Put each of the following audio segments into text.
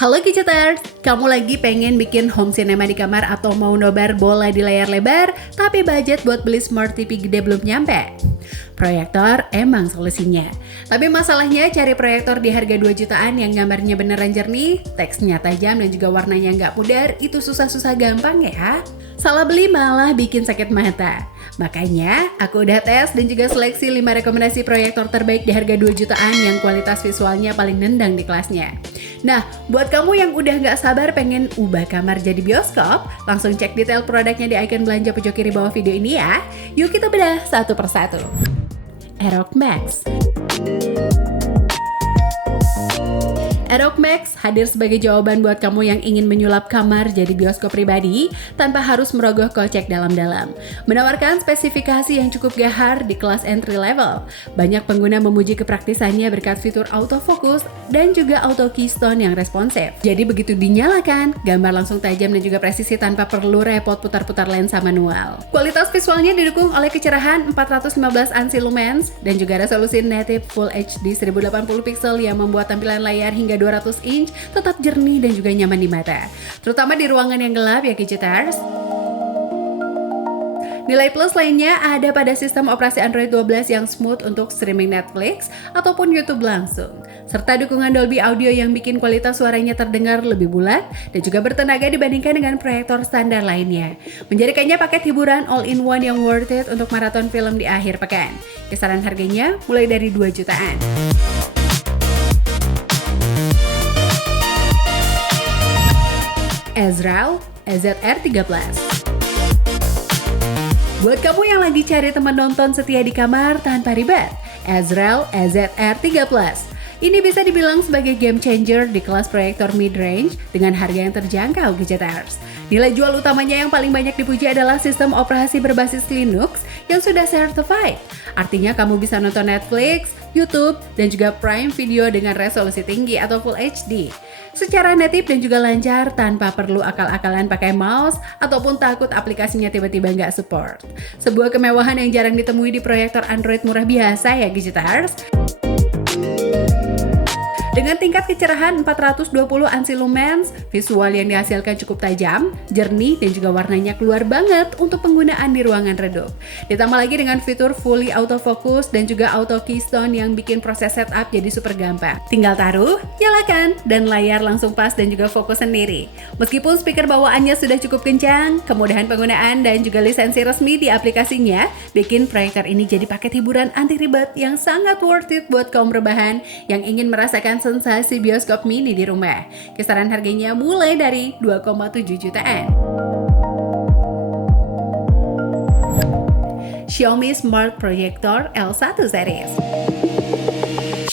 Halo Gadgeters, kamu lagi pengen bikin home cinema di kamar atau mau nobar bola di layar lebar, tapi budget buat beli smart TV gede belum nyampe? Proyektor emang solusinya. Tapi masalahnya cari proyektor di harga 2 jutaan yang gambarnya beneran jernih, teksnya tajam dan juga warnanya nggak pudar, itu susah-susah gampang ya. Salah beli malah bikin sakit mata. Makanya, aku udah tes dan juga seleksi 5 rekomendasi proyektor terbaik di harga 2 jutaan yang kualitas visualnya paling nendang di kelasnya. Nah, buat kamu yang udah nggak sabar pengen ubah kamar jadi bioskop, langsung cek detail produknya di icon belanja pojok kiri bawah video ini ya. Yuk kita bedah satu persatu. Aerox Max. Aerox Max hadir sebagai jawaban buat kamu yang ingin menyulap kamar jadi bioskop pribadi tanpa harus merogoh kocek dalam-dalam. Menawarkan spesifikasi yang cukup gahar di kelas entry level. Banyak pengguna memuji kepraktisannya berkat fitur autofocus dan juga auto keystone yang responsif. Jadi begitu dinyalakan, gambar langsung tajam dan juga presisi tanpa perlu repot putar-putar lensa manual. Kualitas visualnya didukung oleh kecerahan 415 ANSI lumens dan juga resolusi native Full HD 1080 pixel yang membuat tampilan layar hingga 200 inch tetap jernih dan juga nyaman di mata. Terutama di ruangan yang gelap ya Gadgeters. Nilai plus lainnya ada pada sistem operasi Android 12 yang smooth untuk streaming Netflix ataupun YouTube langsung. Serta dukungan Dolby Audio yang bikin kualitas suaranya terdengar lebih bulat dan juga bertenaga dibandingkan dengan proyektor standar lainnya. Menjadikannya paket hiburan all-in-one yang worth it untuk maraton film di akhir pekan. Kisaran harganya mulai dari 2 jutaan. Ezreal EZR13. Buat kamu yang lagi cari teman nonton setia di kamar tanpa ribet, Ezreal EZR13. Ini bisa dibilang sebagai game changer di kelas proyektor mid-range dengan harga yang terjangkau Gadgeters. Nilai jual utamanya yang paling banyak dipuji adalah sistem operasi berbasis Linux yang sudah certified. Artinya kamu bisa nonton Netflix, YouTube, dan juga Prime Video dengan resolusi tinggi atau Full HD. Secara native dan juga lancar tanpa perlu akal-akalan pakai mouse ataupun takut aplikasinya tiba-tiba nggak support. Sebuah kemewahan yang jarang ditemui di proyektor Android murah biasa ya Gadgeters. Dengan tingkat kecerahan 420 ANSI lumens, visual yang dihasilkan cukup tajam, jernih, dan juga warnanya keluar banget untuk penggunaan di ruangan redup. Ditambah lagi dengan fitur fully autofocus dan juga auto keystone yang bikin proses setup jadi super gampang. Tinggal taruh, nyalakan, dan layar langsung pas dan juga fokus sendiri. Meskipun speaker bawaannya sudah cukup kencang, kemudahan penggunaan dan juga lisensi resmi di aplikasinya bikin proyektor ini jadi paket hiburan anti ribet yang sangat worth it buat kaum rebahan yang ingin merasakan sensasi bioskop mini di rumah. Kisaran harganya mulai dari 2,7 jutaan. Xiaomi Smart Projector L1 Series.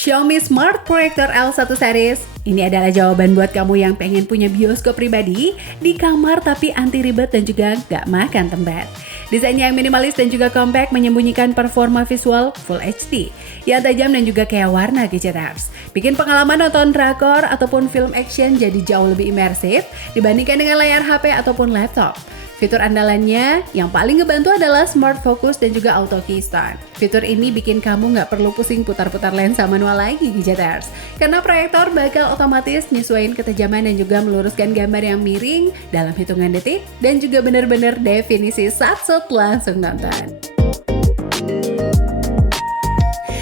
Xiaomi Smart Projector L1 Series ini adalah jawaban buat kamu yang pengen punya bioskop pribadi di kamar tapi anti ribet dan juga gak makan tempat. Desainnya yang minimalis dan juga compact menyembunyikan performa visual Full HD yang tajam dan juga kayak warna Gadgeters. Bikin pengalaman nonton drakor ataupun film action jadi jauh lebih imersif dibandingkan dengan layar HP ataupun laptop. Fitur andalannya yang paling ngebantu adalah Smart Focus dan juga Auto Keystone. Fitur ini bikin kamu nggak perlu pusing putar-putar lensa manual lagi Gadgeters. Karena proyektor bakal otomatis nyesuaiin ketajaman dan juga meluruskan gambar yang miring dalam hitungan detik dan juga benar-benar definisi sat-set langsung nonton.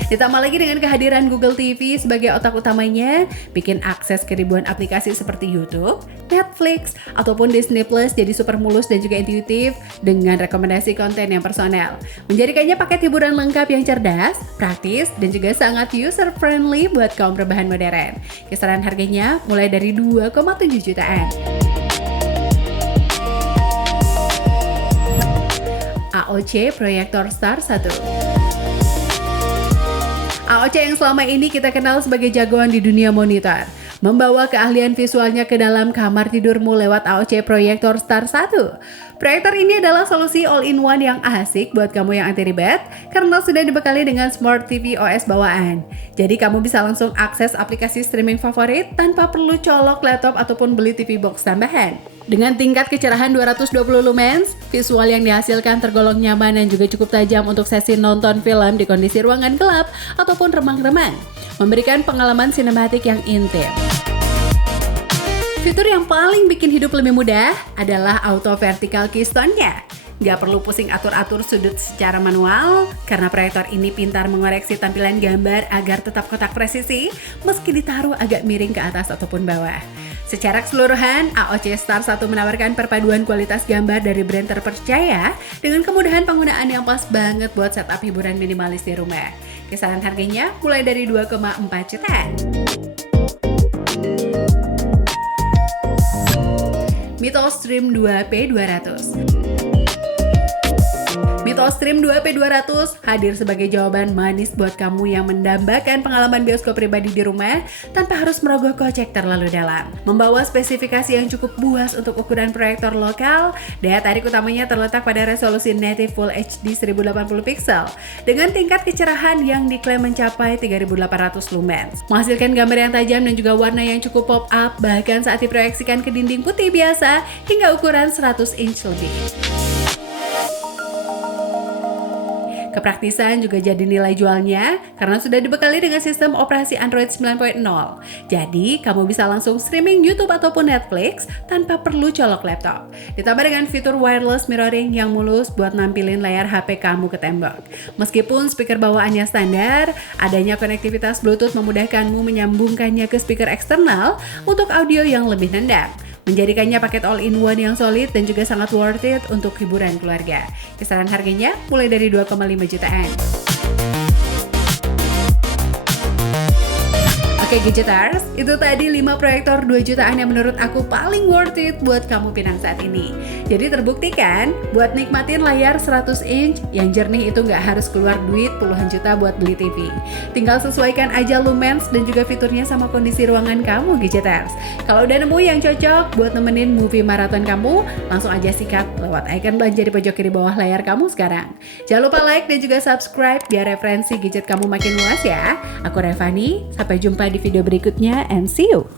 Ditambah lagi dengan kehadiran Google TV sebagai otak utamanya, bikin akses ke ribuan aplikasi seperti YouTube, Netflix, ataupun Disney Plus jadi super mulus dan juga intuitif dengan rekomendasi konten yang personal. Menjadikannya paket hiburan lengkap yang cerdas, praktis, dan juga sangat user-friendly buat kaum rebahan modern. Kisaran harganya mulai dari 2,7 jutaan. AOC Proyektor Star 1. AOC yang selama ini kita kenal sebagai jagoan di dunia monitor, membawa keahlian visualnya ke dalam kamar tidurmu lewat AOC Proyektor Star 1. Proyektor ini adalah solusi all-in-one yang asik buat kamu yang anti ribet karena sudah dibekali dengan Smart TV OS bawaan. Jadi kamu bisa langsung akses aplikasi streaming favorit tanpa perlu colok laptop ataupun beli TV box tambahan. Dengan tingkat kecerahan 220 lumens, visual yang dihasilkan tergolong nyaman dan juga cukup tajam untuk sesi nonton film di kondisi ruangan gelap ataupun remang-remang, memberikan pengalaman sinematik yang intim. Fitur yang paling bikin hidup lebih mudah adalah auto vertical keystone-nya. Nggak perlu pusing atur-atur sudut secara manual, karena proyektor ini pintar mengoreksi tampilan gambar agar tetap kotak presisi, meski ditaruh agak miring ke atas ataupun bawah. Secara keseluruhan, AOC Star 1 menawarkan perpaduan kualitas gambar dari brand terpercaya dengan kemudahan penggunaan yang pas banget buat setup hiburan minimalis di rumah. Kisaran harganya mulai dari 2,4 jutaan. Mythos Stream 2P200. Mythos Stream 2P200 hadir sebagai jawaban manis buat kamu yang mendambakan pengalaman bioskop pribadi di rumah tanpa harus merogoh kocek terlalu dalam. Membawa spesifikasi yang cukup buas untuk ukuran proyektor lokal, daya tarik utamanya terletak pada resolusi native Full HD 1080 pixel dengan tingkat kecerahan yang diklaim mencapai 3800 lumens. Menghasilkan gambar yang tajam dan juga warna yang cukup pop up bahkan saat diproyeksikan ke dinding putih biasa hingga ukuran 100 inch lebih. Kepraktisan juga jadi nilai jualnya karena sudah dibekali dengan sistem operasi Android 9.0. Jadi, kamu bisa langsung streaming YouTube ataupun Netflix tanpa perlu colok laptop. Ditambah dengan fitur wireless mirroring yang mulus buat nampilin layar HP kamu ke tembok. Meskipun speaker bawaannya standar, adanya konektivitas Bluetooth memudahkanmu menyambungkannya ke speaker eksternal untuk audio yang lebih nendang, menjadikannya paket all-in-one yang solid dan juga sangat worth it untuk hiburan keluarga. Kisaran harganya mulai dari 2,5 jutaan. Oke Gadgeters, itu tadi 5 proyektor 2 jutaan yang menurut aku paling worth it buat kamu pinang saat ini. Jadi terbukti kan, buat nikmatin layar 100 inch yang jernih itu nggak harus keluar duit puluhan juta buat beli TV. Tinggal sesuaikan aja lumens dan juga fiturnya sama kondisi ruangan kamu Gadgeters. Kalau udah nemu yang cocok buat nemenin movie maraton kamu, langsung aja sikat lewat icon belanja di pojok kiri bawah layar kamu sekarang. Jangan lupa like dan juga subscribe biar referensi gadget kamu makin luas ya. Aku Revani, sampai jumpa di video berikutnya and see you!